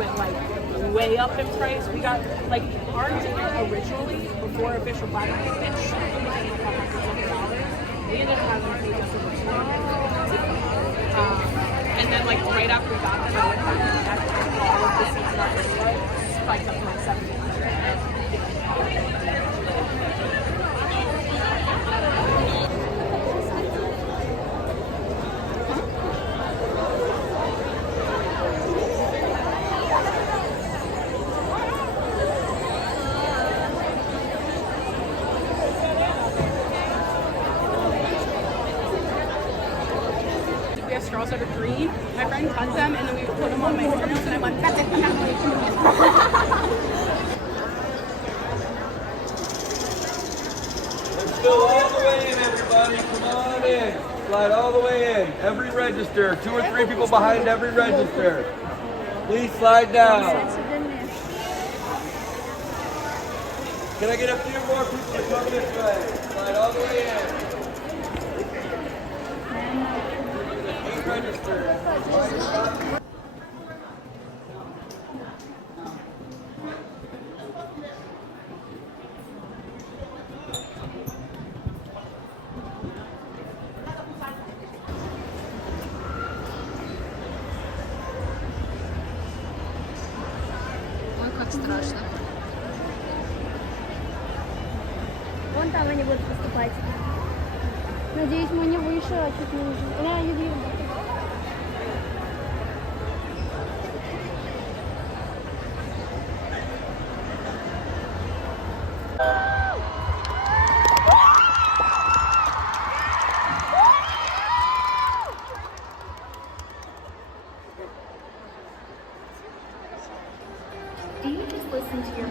went like way up in price. We got like our ticket originally before official Friday ticket should have been like $100. We ended up having to pay just over $200. And then like right after we got them, I went back and checked and all of the seats that were spiked up to like 7,800. Straws that are green. My friend cut them and then we put them on my fingernails and I went, that's it, I'm not going to Let's go all the way in, everybody. Come on in. Slide all the way in. Every register. 2 or 3 people behind every register. Please slide down. Can I get a few more people to come this way? Slide all the way in. Register. Ой, как страшно. Вон там они будут поступать. Надеюсь, мы не выше, а чуть ниже. Да, не видно. Do you just listen to your